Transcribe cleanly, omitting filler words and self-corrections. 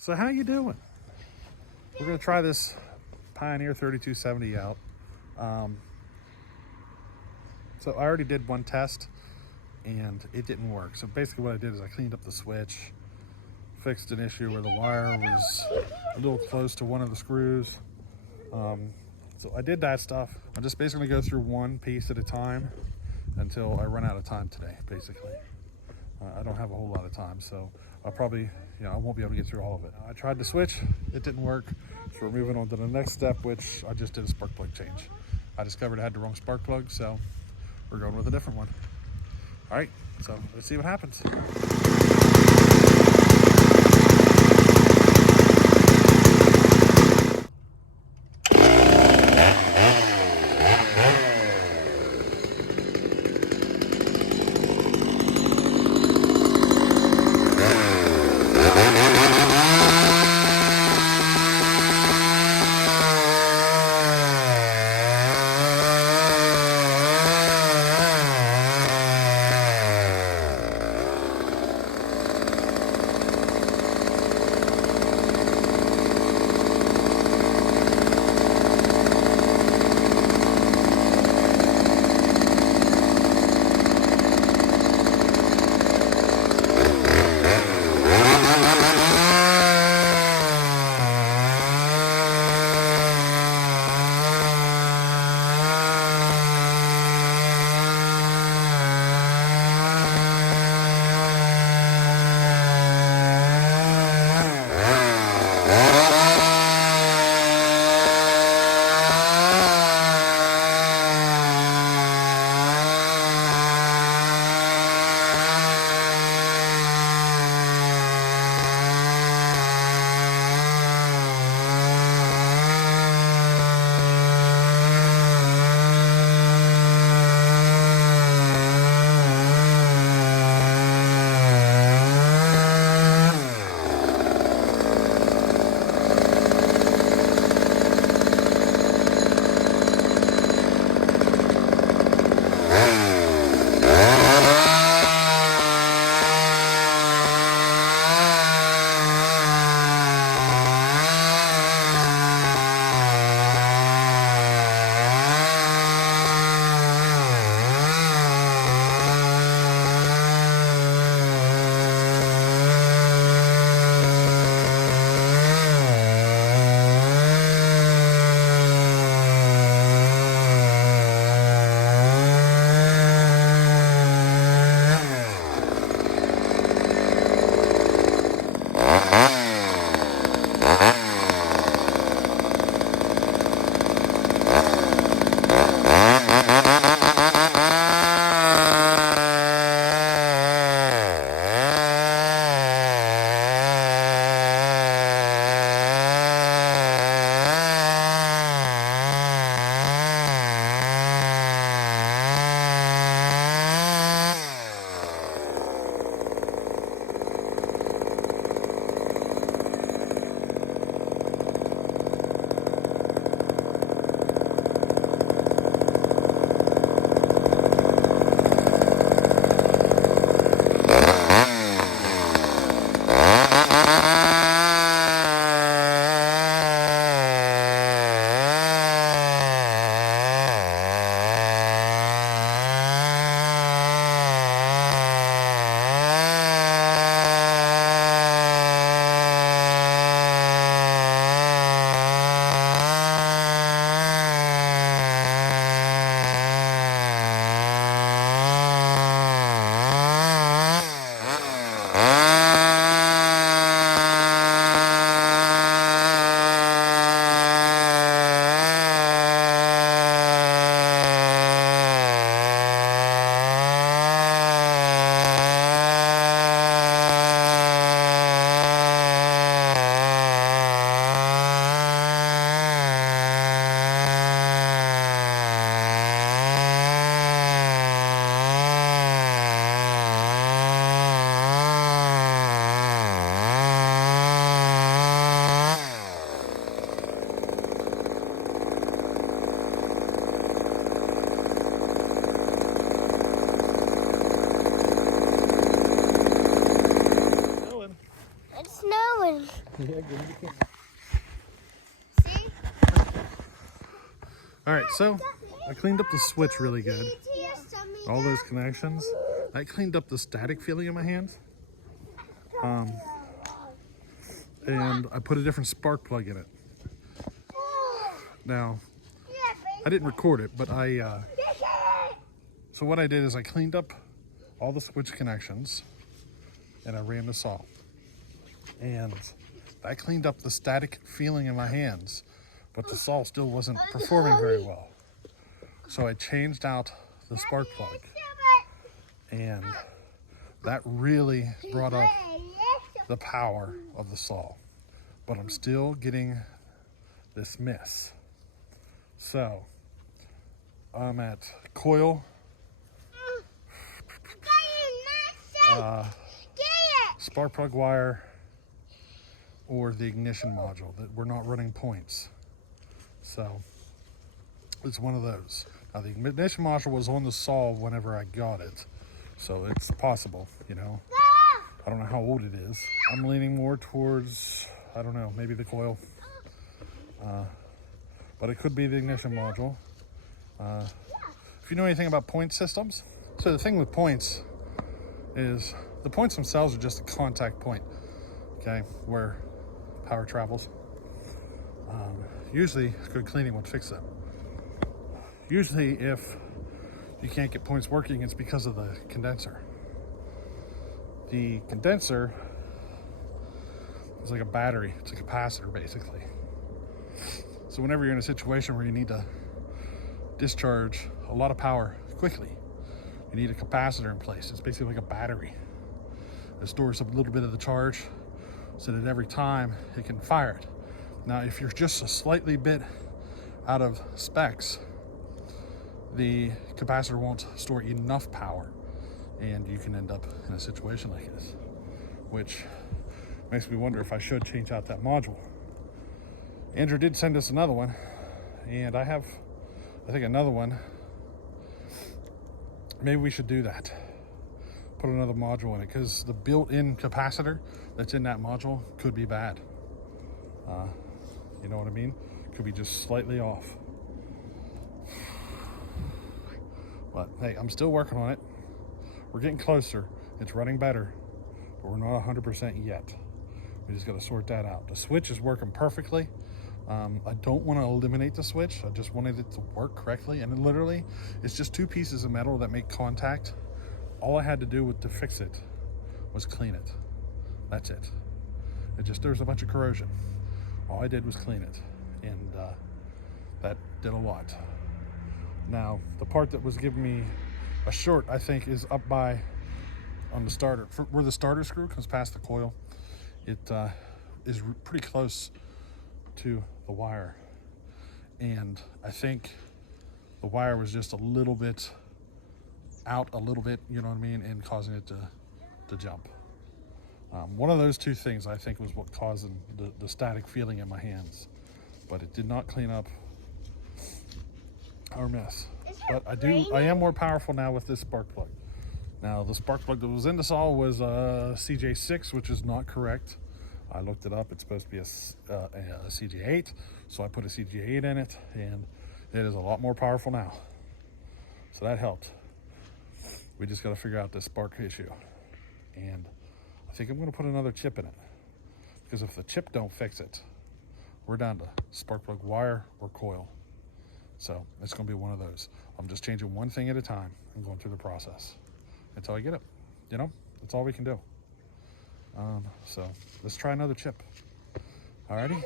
So how you doing? We're gonna try this Pioneer 3270 out. So I already did one test and it didn't work. So basically what I did is I cleaned up the switch, fixed an issue where the wire was a little close to one of the screws. So I did that stuff. I'm just basically go through one piece at a time until I run out of time today, basically. I don't have a whole lot of time, so I'll probably, I won't be able to get through all of it. I tried to switch, it didn't work. So we're moving on to the next step, which I just did a spark plug change. I discovered I had the wrong spark plug, so we're going with a different one. All right, so let's see what happens. camera. Yeah, give me the camera. See? Alright, so I cleaned up the switch really good. Yeah. All those connections. I cleaned up the static feeling in my hands. And I put a different spark plug in it. Now, I didn't record it, but so what I did is I cleaned up all the switch connections and I ran the saw. And I cleaned up the static feeling in my hands, but the saw still wasn't performing very well. So I changed out the spark plug, and that really brought up the power of the saw. But I'm still getting this miss. So I'm at coil, spark plug wire, or the ignition module. That we're not running points. So it's one of those. Now the ignition module was on the saw whenever I got it, so it's possible, you know. I don't know how old it is. I'm leaning more towards, I don't know, maybe the coil. But it could be the ignition module. If you know anything about point systems, so the thing with points is the points themselves are just a contact point, okay, where power travels. Usually good cleaning would fix that. Usually if you can't get points working, it's because of the condenser. The condenser is like a battery, it's a capacitor basically. So whenever you're in a situation where you need to discharge a lot of power quickly, you need a capacitor in place. It's basically like a battery. It stores a little bit of the charge so that every time it can fire it. Now, if you're just a slightly bit out of specs, the capacitor won't store enough power, and you can end up in a situation like this, which makes me wonder if I should change out that module. Andrew did send us another one, and I think another one. Maybe we should do that. Put another module in it, because the built-in capacitor that's in that module could be bad. You know what I mean? Could be just slightly off. But hey, I'm still working on it. We're getting closer. It's running better, but we're not 100% yet. We just got to sort that out. The switch is working perfectly. I don't want to eliminate the switch. I just wanted it to work correctly. And literally, it's just two pieces of metal that make contact. All I had to do to fix it was clean it. That's it. There's a bunch of corrosion. All I did was clean it, and that did a lot. Now, the part that was giving me a short, I think, is up by on the starter. Where the starter screw comes past the coil, it is pretty close to the wire, and I think the wire was just a little bit out, you know what I mean, and causing it to jump. One of those two things I think was what caused the static feeling in my hands, but it did not clean up our mess. But I am more powerful now with this spark plug. Now the spark plug that was in the saw was a CJ6, which is not correct. I looked it up. It's supposed to be a CJ8, so I put a CJ8 in it, and it is a lot more powerful now. So that helped. We just got to figure out this spark issue, and I think I'm going to put another chip in it, because if the chip don't fix it, we're down to spark plug wire or coil. So it's going to be one of those. I'm just changing one thing at a time and going through the process until I get it. You know, that's all we can do. So let's try another chip. Alrighty.